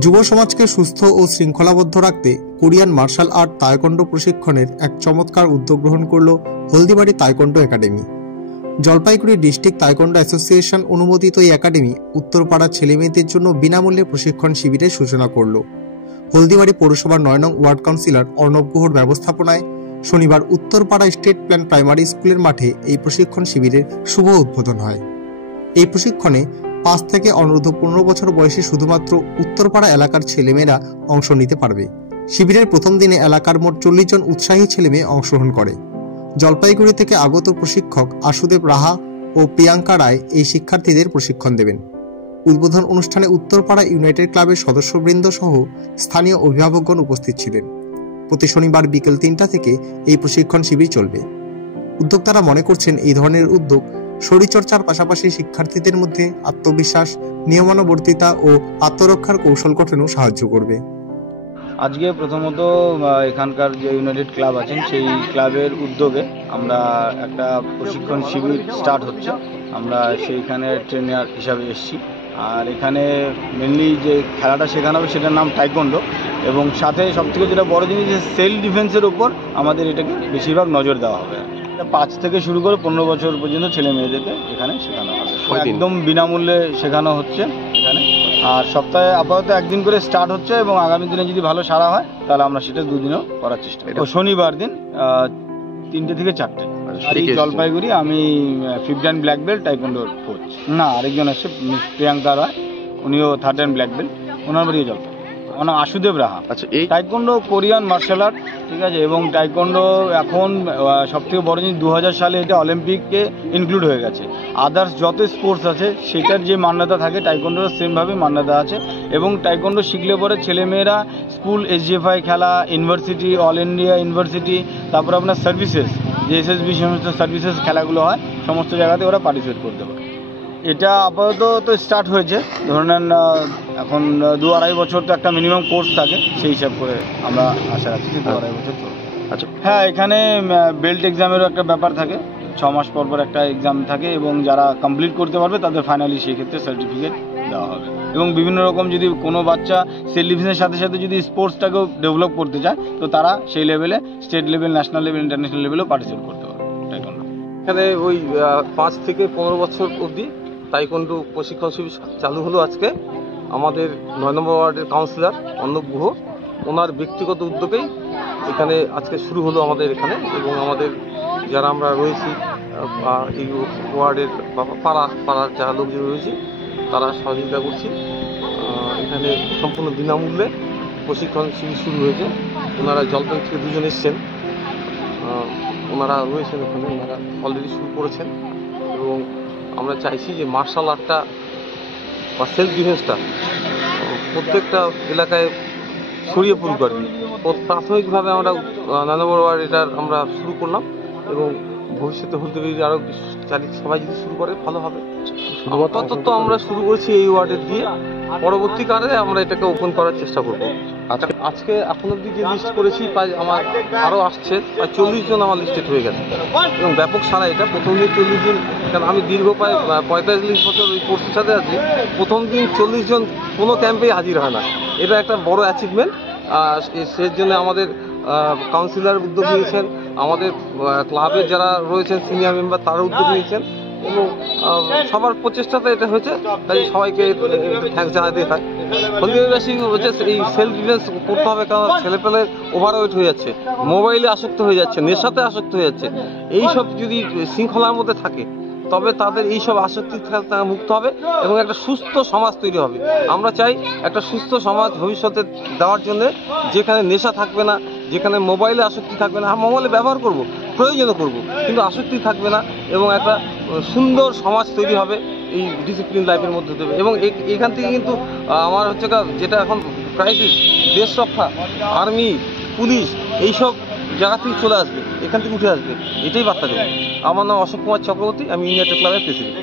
যুব সমাজকে সুস্থ ও শৃঙ্খলাবদ্ধ রাখতে কোরিয়ান মার্শাল আর্ট তায়কোন্ডো প্রশিক্ষণের এক চমৎকার উদ্যোগ গ্রহণ করল Haldibari taekwondo academy. Jalpaiguri district taekwondo association অনুমোদিত এই একাডেমি উত্তরপাড়ার ছেলেমেয়েদের জন্য বিনামূল্যে প্রশিক্ষণ শিবিরের সূচনা করল। হলদিবাড়ি পৌরসভার ৯ নং ওয়ার্ড কাউন্সিলর অর্ণব গুহর ব্যবস্থাপনায় শনিবার উত্তরপাড়া স্টেট প্ল্যান প্রাইমারি স্কুলের মাঠে এই প্রশিক্ষণ শিবিরের শুভ উদ্বোধন হয়। এই প্রশিক্ষণে ৫ থেকে অনূর্ধ্ব ১৫ বছর বয়সী শুধুমাত্র উত্তরপাড়া এলাকার ছেলেমেয়েরা অংশ নিতে পারবে। শিবিরের প্রথম দিনে এলাকার মোট ৪০ জন উৎসাহী ছেলেমেয়ে অংশগ্রহণ করে। জলপাইগুড়ি থেকে আগত প্রশিক্ষক আশুদেব রাহা ও প্রিয়াঙ্কা রায় এই শিক্ষার্থীদের প্রশিক্ষণ দেবেন। উদ্বোধন অনুষ্ঠানে উত্তরপাড়া ইউনাইটেড ক্লাবের সদস্যবৃন্দ সহ স্থানীয় অভিভাবকগণ উপস্থিত ছিলেন। প্রতি শনিবার বিকেল ৩টা থেকে এই প্রশিক্ষণ শিবির চলবে। উদ্যোক্তারা মনে করছেন এই ধরনের উদ্যোগ শরীরচর্চার পাশাপাশি শিক্ষার্থীদের মধ্যে আত্মবিশ্বাস, নিয়মানুবর্তিতা ও আত্মরক্ষার কৌশল গঠনেও সাহায্য করবে। আজকে প্রথমত এখানকার যে ইউনাইটেড ক্লাব আছেন সেই ক্লাবের উদ্যোগে আমরা একটা প্রশিক্ষণ শিবির স্টার্ট হচ্ছে। আমরা সেইখানে ট্রেনার হিসাবে এসেছি। আর এখানে মেনলি যে খেলাটা শেখানো হবে সেটার নাম টাইকোন্ডো, এবং সাথে সবথেকে যেটা বড় জিনিস যে সেলফ ডিফেন্সের উপর আমাদের এটাকে বেশিরভাগ নজর দেওয়া হবে। ৫ থেকে শুরু করে ১৫ বছর পর্যন্ত ছেলে মেয়েদেরকে এখানে শেখানো হবে। একদম বিনামূল্যে শেখানো হচ্ছে এখানে। আর সপ্তাহে আপাতত একদিন করে স্টার্ট হচ্ছে, এবং আগামী দিনে যদি ভালো সারা হয় তাহলে আমরা সেটা ২ দিনও করার চেষ্টা করব। শনিবার দিন ৩টে থেকে ৪টে। আর এই জলপাইগুড়ি আমি 5th and ব্ল্যাক বেল্ট টাইকোন্ডোর কোচ। না, আরেকজন আছে প্রিয়াঙ্কা রায়, উনিও 3rd and ব্ল্যাক বেল্ট। ওনার বাড়ি জলপাইগুড়ি। ওনার আশুদেব রাহা। আচ্ছা, এই টাইকোন্ডো কোরিয়ান মার্শাল আর্ট, ঠিক আছে, এবং টাইকোন্ডো এখন সবথেকে বড় জিনিস ২০০০ সালে এটা অলিম্পিকে ইনক্লুড হয়ে গেছে। আদার্স যত স্পোর্টস আছে সেটার যে মান্যতা থাকে টাইকোন্ডোর সেমভাবে মান্যতা আছে। এবং টাইকোন্ডো শিখলে পরে ছেলেমেয়েরা স্কুল, SGFI খেলা, ইউনিভার্সিটি, অল ইন্ডিয়া ইউনিভার্সিটি, তারপরে আপনার সার্ভিসেস, যে SSB সমস্ত সার্ভিসেস খেলাগুলো হয় সমস্ত জায়গাতে ওরা পার্টিসিপেট করতে পারে। এটা আপাতত তো স্টার্ট হয়েছে, ধরে নেন এখন ২-২.৫ বছর তো একটা মিনিমাম কোর্স থাকে, সেই হিসাব করে আমরা আশা রাখছি যে ২-২.৫ বছর চলবে। আচ্ছা, হ্যাঁ, এখানে বেল্ট এক্সামেরও একটা ব্যাপার থাকে, ৬ মাস পর পর একটা এক্সাম থাকে, এবং যারা কমপ্লিট করতে পারবে তাদের ফাইনালি সেই ক্ষেত্রে সার্টিফিকেট দেওয়া হবে। এবং বিভিন্ন রকম যদি কোনো বাচ্চা সেলফ ডিফেন্সের সাথে সাথে যদি স্পোর্টসটাকেও ডেভেলপ করতে চায় তো তারা সেই লেভেলে state level, national level, international লেভেলেও পার্টিসিপেট করতে পারবে টাইকোন্ডো। এখানে ওই ৫ থেকে ১৫ বছর অবধি টাইকোন্ডো প্রশিক্ষণ শিবির চালু হলো আজকে। আমাদের ৯ নম্বর ওয়ার্ডের কাউন্সিলর অর্ণব গুহ, ওনার ব্যক্তিগত উদ্যোগেই এখানে আজকে শুরু হলো আমাদের এখানে। এবং আমাদের যারা আমরা রয়েছি এই ওয়ার্ডের পাড়ার যারা লোকজন রয়েছে তারা সহযোগিতা করছি। এখানে সম্পূর্ণ বিনামূল্যে প্রশিক্ষণ শিবির শুরু হয়েছে। ওনারা জলপাইগুড়ি থেকে ২ জন এসছেন, ওনারা রয়েছেন ওখানে, ওনারা অলরেডি শুরু করেছেন। এবং আমরা চাইছি যে মার্শাল আর্টটা বা সেলফ ডিফেন্সটা প্রত্যেকটা এলাকায় ছড়িয়ে পড়ুক আর কি। প্রাথমিকভাবে আমরা ৯ নম্বর ওয়ার্ড এটার আমরা শুরু করলাম, এবং ভবিষ্যতে হতে গেলে আরও সবাই যদি শুরু করে ভালো হবে। আপাতত আমরা শুরু করেছি এই ওয়ার্ডের দিয়ে, পরবর্তীকালে আমরা এটাকে ওপেন করার চেষ্টা করব। আজকে এখন অব্দি যে লিস্ট করেছি প্রায় আমার আরও আসছে, প্রায় ৪০ জন আমার লিস্টেড হয়ে গেছে, এবং ব্যাপক সারা এটা। প্রথম দিন ৪০ জন, কারণ আমি দীর্ঘ প্রায় ৪৫ বছর ওই কোর্সের সাথে আছি। প্রথম দিন ৪০ জন কোনো ক্যাম্পেই হাজির হয় না, এটা একটা বড় অ্যাচিভমেন্ট। সেই জন্য আমাদের কাউন্সিলর উদ্যোগ নিয়েছেন, আমাদের ক্লাবের যারা রয়েছেন সিনিয়র মেম্বার তারা উদ্যোগ নিয়েছেন, এবং সবার প্রচেষ্টাতে এটা হয়েছে। তাই সবাইকে থ্যাঙ্কস জানাতে হয়। হলদিবাড়িবাসী হচ্ছে এই সেলফ ডিফেন্স করতে হবে, কারণ ছেলেপেলে ওভারওয়েট হয়ে যাচ্ছে, মোবাইলে আসক্ত হয়ে যাচ্ছে, নেশাতে আসক্ত হয়ে যাচ্ছে। এইসব যদি শৃঙ্খলার মধ্যে থাকে তবে তাদের এইসব আসক্তি থেকে তারা মুক্ত হবে, এবং একটা সুস্থ সমাজ তৈরি হবে। আমরা চাই একটা সুস্থ সমাজ ভবিষ্যতে দেওয়ার জন্য, যেখানে নেশা থাকবে না, যেখানে মোবাইলে আসক্তি থাকবে না। মোবাইলে ব্যবহার করব, প্রয়োজনও করব, কিন্তু আসক্তি থাকবে না, এবং একটা সুন্দর সমাজ তৈরি হবে এই ডিসিপ্লিন লাইফের মধ্যে দেবে। এবং এখান থেকে কিন্তু আমার হচ্ছে যেটা এখন ক্রাইসিস, দেশ রক্ষা, আর্মি, পুলিশ, এইসব জায়গা থেকে চলে আসবে, এখান থেকে উঠে আসবে, এটাই বার্তা দেবে। আমার নাম অশোক কুমার চক্রবর্তী, আমি ইউনাইটেড ক্লাবের প্রেসিডেন্ট।